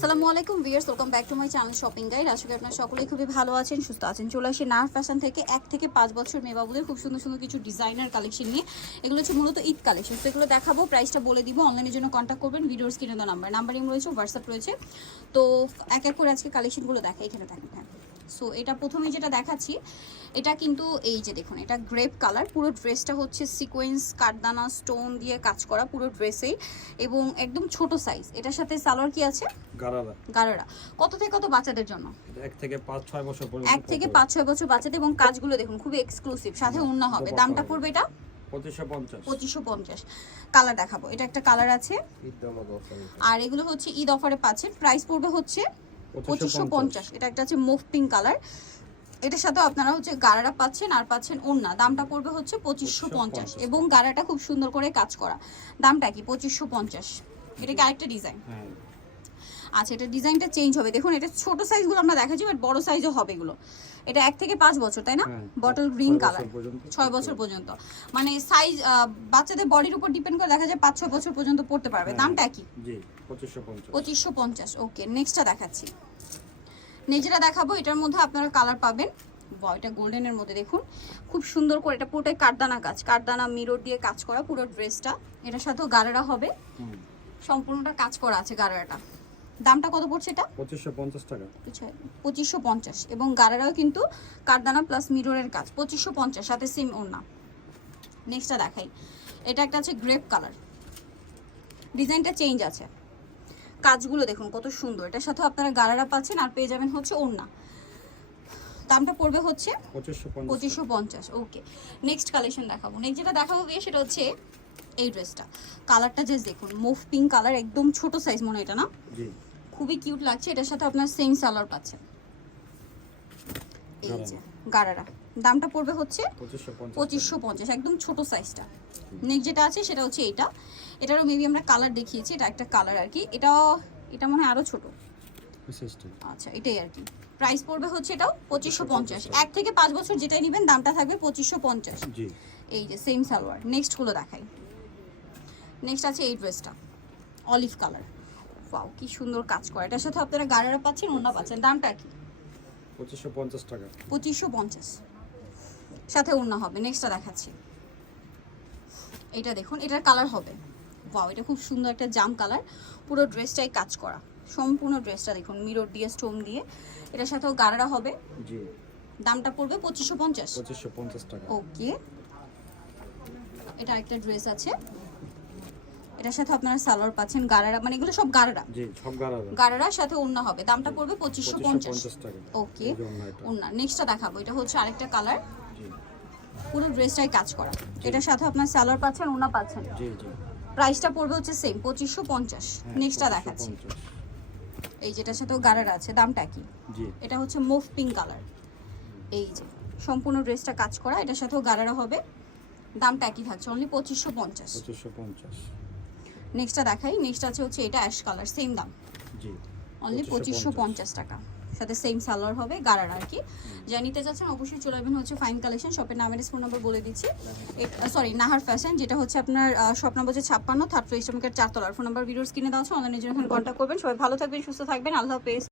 আসসালামু আলাইকুম viewers, welcome back to my channel shopping guide. আশা করি আপনারা সকলেই খুবই ভালো আছেন, সুস্থ আছেন। চলে আসি নাহার ফ্যাশন থেকে 1 থেকে 5 বছর মেয়ে বাবুদের খুব সুন্দর সুন্দর কিছু ডিজাইনার কালেকশন নিয়ে। এগুলো হচ্ছে মূলত ঈদ কালেকশন, তো এগুলো দেখাবো, প্রাইসটা বলে দিব। অনলাইনের জন্য কন্ট্যাক্ট করবেন, ভিডিওর স্ক্রিনে দেওয়া নাম্বারিং রয়েছে, হোয়াটসঅ্যাপ রয়েছে। তো এক এক করে আজকে কালেকশনগুলো দেখা, এখানে থাকবে। হ্যাঁ, সো এটা প্রথমে যেটা দেখাচ্ছি, এটা কিন্তু এই যে দেখুন, এটা গ্রেপ কালার। পুরো ড্রেসটা হচ্ছে সিকোয়েন্স কাঠদানা স্টোন দিয়ে কাজ করা পুরো ড্রেসেই, এবং একদম ছোট সাইজ। এটার সাথে সালোয়ার কি আছে? গারারা। কত থেকে কত বাচ্চাদের জন্য? 1 থেকে 5-6 বছর পর্যন্ত। 1 থেকে 5-6 বছর বাচ্চাদের, এবং কাজগুলো দেখুন খুবই এক্সক্লুসিভ, সাথে ওড়না হবে। দামটা পড়বে এটা 2550। কালার দেখাবো, এটা একটা কালার আছে, আর এগুলো হচ্ছে ঈদ অফারে পাচ্ছেন। প্রাইস পড়বে হচ্ছে 2550। এটা একটা আছে মুভ পিঙ্ক কালার, এটার সাথে আপনারা হচ্ছে গারারা পাচ্ছেন, আর পাচ্ছেন ওড়না। দামটা পড়বে হচ্ছে 2550, এবং গারাটা খুব সুন্দর করে কাজ করা। দামটা কি? 2550। এটা কি আরেকটা ডিজাইন? আচ্ছা, এটা ডিজাইনটা চেঞ্জ হবে। দেখুন, এটা ছোট সাইজগুলো আমরা দেখাচ্ছি, বাট বড় সাইজও হবে এগুলো। এটা 1 থেকে 5 বছর, তাই না? বটল গ্রিন কালার, 6 বছর পর্যন্ত। মানে সাইজ বাচ্চাদের বডির উপর ডিপেন্ড করে, দেখা যায় 5-6 বছর পর্যন্ত পড়তে পারবে। দামটা কি? জি 2550। 2550। ওকে, নেক্সটটা দেখাচ্ছি। নেক্সটটা দেখাবো, এটার মধ্যে আপনারা কালার পাবেন। এটা গোল্ডেনের মধ্যে দেখুন, খুব সুন্দর করে। এটা পুরোটাই কাঠদানা কাজ, কাঠদানা মিরর দিয়ে কাজ করা পুরো ড্রেসটা। এটার সাথেও গারারা হবে, সম্পূর্ণটা কাজ করা আছে গারারাটা। দামটা কত পড়ছে এটা? 2550 টাকা। 2550, এবং গারারাও কিন্তু কাঠদানা প্লাস মিররের কাজ। 2550, সাথে সিম ওড়না। নেক্সটটা দেখাই, এটা একটা আছে গ্রেপ কালার, ডিজাইনটা চেঞ্জ আছে, কাজগুলো দেখুন কত সুন্দর। এটার সাথে আপনারা গারারা পাচ্ছেন, আর পেয়ে যাবেন হচ্ছে ওড়না। দামটা পড়বে হচ্ছে 2550। ওকে, নেক্সট কালেকশন দেখাবো। নেক্সট যেটা দেখাবো সেটা হচ্ছে এই ড্রেসটা। কালারটা জাস্ট দেখুন, মুভ পিঙ্ক কালার, একদম ছোট সাইজ মনে হয় এটা, না? জি, খুবই কিউট লাগছে। এটার সাথে আপনার সেম সালোয়ার পাচ্ছেন, এই যে গারারা। দামটা পড়বে হচ্ছে 2550, একদম ছোট সাইজটা। নেক্সট যেটা আছে সেটা হচ্ছে এটা। এটারও মেবি আমরা কালার দেখিয়েছি, এটা একটা কালার আর কি। এটা মনে হয় আরো ছোট। আচ্ছা, এটাই আর কি। প্রাইস পড়বে হচ্ছে এটাও 2550। 1 থেকে 5 বছর যেটাই নেবেন দামটা থাকবে 2550। জি, এই যে সেম সালোয়ার। নেক্সট গুলো দেখাই। নেক্সট আছে এই ড্রেসটা, অলিভ কালার। ওয়াও, কি সুন্দর কাজ করা। এটার সাথে আপনারা গারারা পাচ্ছেন, ওড়না পাচ্ছেন। দামটা কি? 2550 টাকা। 2550, সাথে ওড়না হবে। নেক্সটটা দেখাচ্ছি, এটা দেখুন, এটার কালার হবে, ওয়াও, এটা খুব সুন্দর একটা জাম কালার। পুরো ড্রেসটাই কাজ করা, সম্পূর্ণ ড্রেসটা দেখুন মিরর দিয়ে স্টোন দিয়ে। এটার সাথেও গারারা হবে। জি, দামটা পড়বে 2550। 2550 টাকা। ওকে, এটা আরেকটা ড্রেস আছে, এটার সাথে আপনারা সালোয়ার পাচ্ছেন, গারারা, মানে এগুলো সব গারারা। জি, সব গারারা। গারারার সাথে ওড়না হবে। দামটা পড়বে 2550 টাকা। ওকে, ওড়না। নেক্সটটা দেখাবো, এটা হচ্ছে আরেকটা কালার, পুরো ড্রেসটাই কাজ করা। এটার সাথে আপনার সালোয়ার পাচ্ছেন, ওড়না পাচ্ছেন। জি জি। প্রাইসটা পড়বে হচ্ছে সেম 2550। নেক্সটটা দেখাচ্ছি, এই যেটার সাথেও গারারা আছে। দামটা কি? জি, এটা হচ্ছে মুভ পিঙ্ক কালার, এই যে সম্পূর্ণ ড্রেসটা কাজ করা। এটার সাথেও গারারা হবে। দামটা একই থাকছে, অনলি 2550। 2550। নেক্সটটা দেখাই। নেক্সট আছে হচ্ছে এটা অ্যাশ কালার, সেম দাম, জি, অনলি 2550 টাকা, সাথে সেম সালোয়ার হবে, গারারা আর কি। যা নিতে চাচ্ছেন অবশ্যই চলে আসবেন হচ্ছে ফাইন কালেকশন। শপের নামের ফোন নম্বর বলে দিচ্ছি, সরি নাহার ফ্যাশন, যেটা হচ্ছে আপনার শপ নম্বর হচ্ছে 56, 3rd ফ্লোর, 4 তলার। ফোন নাম্বার ভিডিওর স্ক্রিনে দেওয়া আছে, অনলাইনের জন্য কন্ট্যাক্ট করবেন। সবাই ভালো থাকবেন, সুস্থ থাকবেন, আল্লাহ হাফেজ।